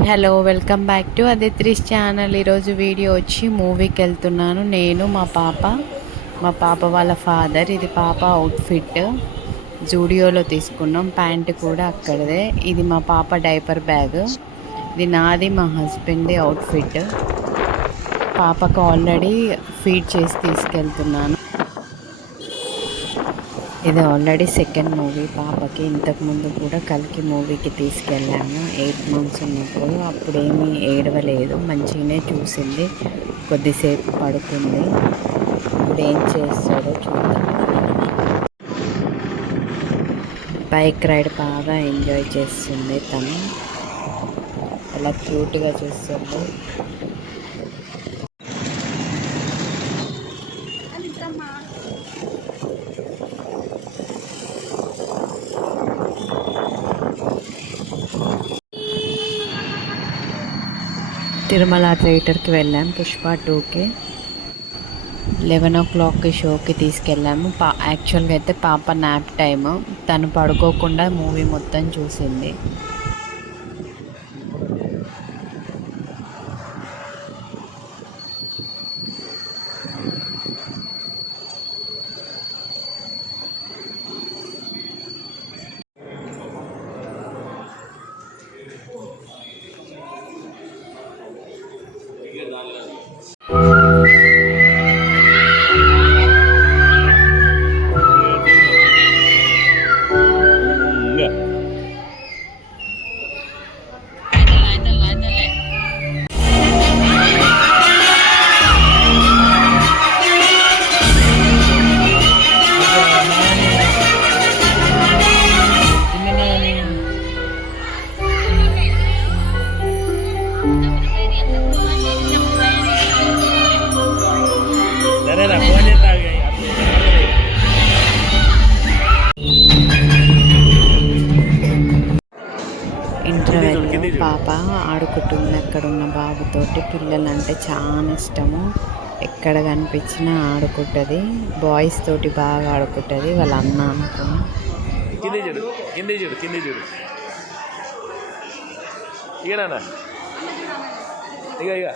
Hello, welcome back to Aditri's channel. ఈరోజు video వచ్చి మూవీకి వెళ్తున్నాను నేను, మా పాప వాళ్ళ ఫాదర్. ఇది పాప అవుట్ఫిట్ జూడియోలో తీసుకున్నాం. ప్యాంట్ కూడా అక్కడదే. ఇది మా పాప డైపర్ బ్యాగ్. ఇది నాది, మా హస్బెండ్ది అవుట్ఫిట్. పాపకు ఆల్రెడీ ఫీడ్ చేసి తీసుకెళ్తున్నాను. ఇది ఆల్రెడీ సెకండ్ మూవీ పాపకి. ఇంతకుముందు కూడా కల్కి మూవీకి తీసుకెళ్ళాము 8 months ఉన్నప్పుడు. అప్పుడేమీ ఏడవలేదు, మంచిగానే చూసింది. కొద్దిసేపు పడుకుంది. ఇప్పుడు ఏం చేస్తాడో చూద్దాం. బైక్ రైడ్ బాగా ఎంజాయ్ చేస్తుంది తను. అలా క్యూట్గా చూస్తుంది. తిరుమల థియేటర్కి వెళ్ళాం పుష్ప 2కి. 11 o'clock షోకి తీసుకెళ్ళాము. యాక్చువల్గా అయితే పాప నాప్ టైము. తను పడుకోకుండా మూవీ మొత్తం చూసింది. ఇంటర్వెల్లో పాప ఆడుకుంటుంది అక్కడున్న బాబుతోటి. పిల్లలంటే చాలా ఇష్టము. ఎక్కడ కనిపించినా ఆడుకుంటుంది. బాయ్స్ తోటి బాగా ఆడుకుంటుంది. వాళ్ళ అన్న అనుకుని. ఇక